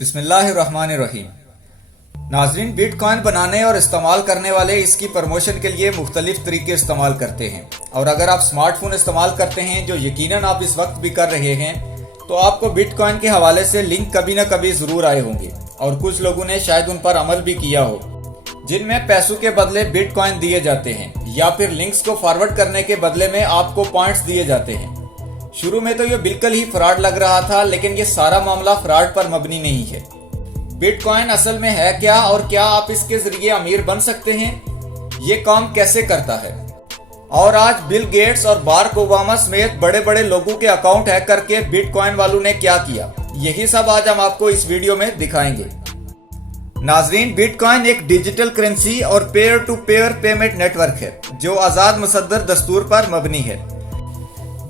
بسم اللہ الرحمن الرحیم۔ ناظرین، بیٹ کوائن بنانے اور استعمال کرنے والے اس کی پروموشن کے لیے مختلف طریقے استعمال کرتے ہیں، اور اگر آپ سمارٹ فون استعمال کرتے ہیں جو یقیناً آپ اس وقت بھی کر رہے ہیں، تو آپ کو بیٹ کوائن کے حوالے سے لنک کبھی نہ کبھی ضرور آئے ہوں گے، اور کچھ لوگوں نے شاید ان پر عمل بھی کیا ہو، جن میں پیسوں کے بدلے بیٹ کوائن دیے جاتے ہیں یا پھر لنکس کو فارورڈ کرنے کے بدلے میں آپ کو پوائنٹس دیے جاتے ہیں۔ شروع میں تو یہ بالکل ہی فراڈ لگ رہا تھا، لیکن یہ سارا معاملہ فراڈ پر مبنی نہیں ہے۔ بیٹ کوائن اصل میں ہے کیا، اور کیا آپ اس کے ذریعے امیر بن سکتے ہیں؟ یہ کام کیسے کرتا ہے؟ اور آج بل گیٹس اور باراک اوباما سمیت بڑے بڑے لوگوں کے اکاؤنٹ ہیک کر کے بیٹ کوائن والوں نے کیا کیا، یہی سب آج ہم آپ کو اس ویڈیو میں دکھائیں گے۔ ناظرین، بیٹ کوائن ایک ڈیجیٹل کرنسی اور peer to peer payment network ہے جو آزاد مصدر دستور پر مبنی ہے۔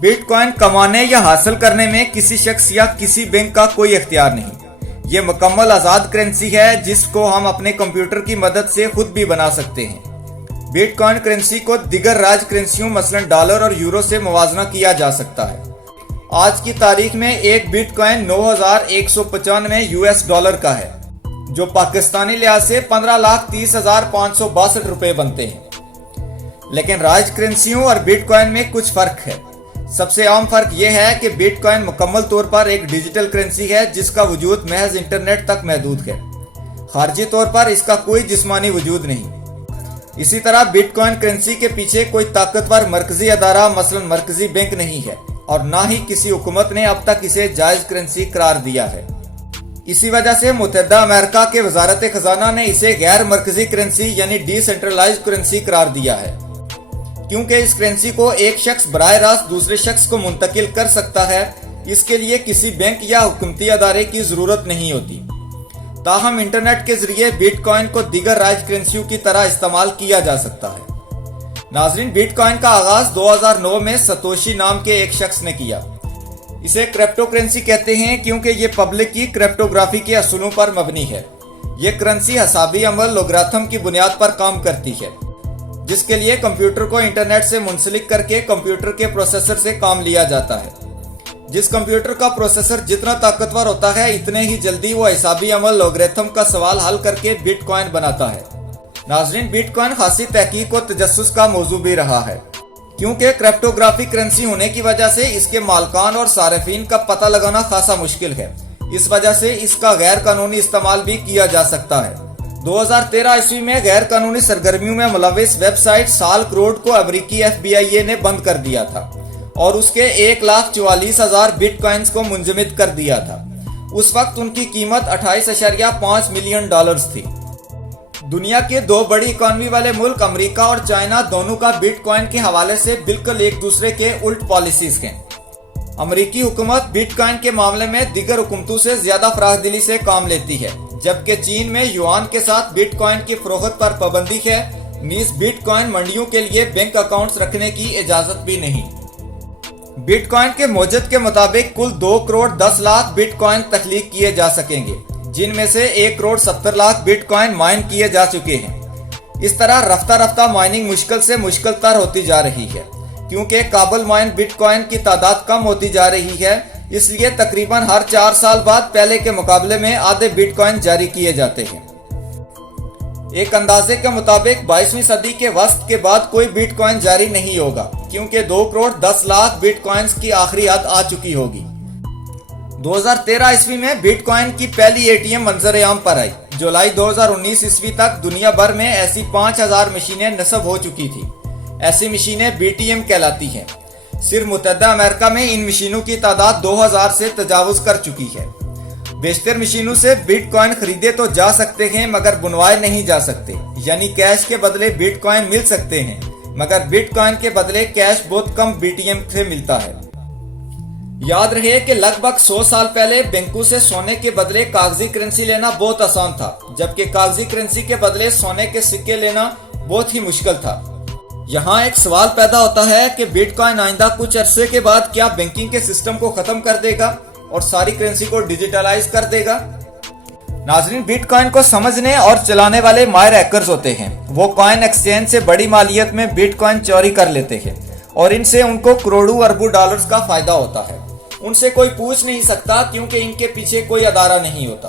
بیٹ کوائن کمانے یا حاصل کرنے میں کسی شخص یا کسی بینک کا کوئی اختیار نہیں۔ یہ مکمل آزاد کرنسی ہے جس کو ہم اپنے کمپیوٹر کی مدد سے خود بھی بنا سکتے ہیں۔ بیٹ کوائن کرنسی کو دیگر راج کرنسیوں مثلا ڈالر اور یورو سے موازنہ کیا جا سکتا ہے۔ آج کی تاریخ میں ایک بیٹ کوائن 9,195 US ڈالر کا ہے، جو پاکستانی لحاظ سے 15,30,562 روپے بنتے ہیں۔ لیکن راج کرنسیوں اور بیٹ کوائن میں کچھ فرق ہے۔ سب سے عام فرق یہ ہے کہ بیٹ کوائن مکمل طور پر ایک ڈیجیٹل کرنسی ہے جس کا وجود محض انٹرنیٹ تک محدود ہے۔ خارجی طور پر اس کا کوئی جسمانی وجود نہیں۔ اسی طرح بیٹ کوائن کرنسی کے پیچھے کوئی طاقتور مرکزی ادارہ مثلا مرکزی بینک نہیں ہے، اور نہ ہی کسی حکومت نے اب تک اسے جائز کرنسی قرار دیا ہے۔ اسی وجہ سے متحدہ امریکہ کے وزارت خزانہ نے اسے غیر مرکزی کرنسی یعنی ڈی سینٹرلائزڈ کرنسی قرار دیا ہے، کیونکہ اس کرنسی کو ایک شخص براہ راست دوسرے شخص کو منتقل کر سکتا ہے۔ اس کے لیے کسی بینک یا حکومتی ادارے کی ضرورت نہیں ہوتی۔ تاہم انٹرنیٹ کے ذریعے بیٹ کوائن کو دیگر راج کرنسیوں کی طرح استعمال کیا جا سکتا ہے۔ ناظرین، بیٹ کوائن کا آغاز 2009 میں ستوشی نام کے ایک شخص نے کیا۔ اسے کریپٹو کرنسی کہتے ہیں کیونکہ یہ پبلک کی کریپٹوگرافی کے اصولوں پر مبنی ہے۔ یہ کرنسی حسابی عمل لوگراتھم کی بنیاد پر کام کرتی ہے، جس کے لیے کمپیوٹر کو انٹرنیٹ سے منسلک کر کے کمپیوٹر کے پروسیسر سے کام لیا جاتا ہے۔ جس کمپیوٹر کا پروسیسر جتنا طاقتور ہوتا ہے، اتنے ہی جلدی وہ حسابی عمل لوگریتھم کا سوال حل کر کے بیٹ کوائن بناتا ہے۔ ناظرین، بیٹ کوائن خاصی تحقیق و تجسس کا موضوع بھی رہا ہے، کیونکہ کریپٹوگرافی کرنسی ہونے کی وجہ سے اس کے مالکان اور صارفین کا پتہ لگانا خاصا مشکل ہے۔ اس وجہ سے اس کا غیر قانونی استعمال بھی کیا جا سکتا ہے۔ 2013 عیسوی میں غیر قانونی سرگرمیوں میں ملوث ویب سائٹ سالک روڈ کو امریکی FBI نے بند کر دیا تھا اور اس کے 1,44,000 بٹ کوائنز کو منجمد کر دیا تھا۔ اس وقت ان کی قیمت 28.5 ملین ڈالرز تھی۔ دنیا کے دو بڑی اکانومی والے ملک امریکہ اور چائنا دونوں کا بٹ کوائن کے حوالے سے بالکل ایک دوسرے کے الٹ پالیسیز ہیں۔ امریکی حکومت بٹ کوائن کے معاملے میں دیگر حکومتوں سے زیادہ فراخ دلی سے کام لیتی ہے، جبکہ چین میں یوان کے ساتھ بٹ کوائن کی فروخت پر پابندی ہے، نیز بٹ کوائن منڈیوں کے لیے بینک اکاؤنٹس رکھنے کی اجازت بھی نہیں۔ بٹ کوائن کے موجد کے مطابق کل 2,10,00,000 بٹ کوائن تخلیق کیے جا سکیں گے، جن میں سے 1,70,00,000 بٹ کوائن مائن کیے جا چکے ہیں۔ اس طرح رفتہ رفتہ مائننگ مشکل سے مشکل تر ہوتی جا رہی ہے، کیونکہ قابل مائن بٹ کوائن کی تعداد کم ہوتی جا رہی ہے۔ اس لیے تقریباً ہر 4 سال بعد پہلے کے مقابلے میں آدھے بٹ کوائن جاری کیے جاتے ہیں۔ ایک اندازے کے مطابق 22ویں صدی کے وسط کے بعد کوئی بٹ کوائن جاری نہیں ہوگا، کیونکہ 2,10,00,000 بٹ کوائنز کی آخری حد آ چکی ہوگی۔ 2013 عیسوی میں بٹ کوائن کی پہلی ATM منظر عام پر آئی۔ جولائی 2019 عیسوی تک دنیا بھر میں ایسی 5,000 مشینیں نصب ہو چکی تھی۔ ایسی مشینیں BTM کہلاتی ہیں۔ صرف متحدہ امریکہ میں ان مشینوں کی تعداد 2,000 سے تجاوز کر چکی ہے۔ بیشتر مشینوں سے بٹ کوائن خریدے تو جا سکتے ہیں مگر بنوائے نہیں جا سکتے، یعنی کیش کے بدلے بٹ کوائن مل سکتے ہیں، مگر بٹ کوائن کے بدلے کیش بہت کم BTM سے ملتا ہے۔ یاد رہے کہ لگ بھگ 100 سال پہلے بینکوں سے سونے کے بدلے کاغذی کرنسی لینا بہت آسان تھا، جبکہ کاغذی کرنسی کے بدلے سونے کے سکے لینا بہت ہی مشکل تھا۔ یہاں ایک سوال پیدا ہوتا ہے کہ بٹ کوائن آئندہ کچھ عرصے کے بعد کیا بینکنگ کے سسٹم کو ختم کر دے گا اور ساری کرنسی کو ڈیجیٹلائز کر دے گا؟ ناظرین، بٹ کوائن کو سمجھنے اور چلانے والے ماہر ہیکرز ہوتے ہیں۔ وہ کوائن ایکسچینج سے بڑی مالیت میں بٹ کوائن چوری کر لیتے ہیں، اور ان سے ان کو کروڑوں اربوں ڈالرز کا فائدہ ہوتا ہے۔ ان سے کوئی پوچھ نہیں سکتا کیونکہ ان کے پیچھے کوئی ادارہ نہیں ہوتا۔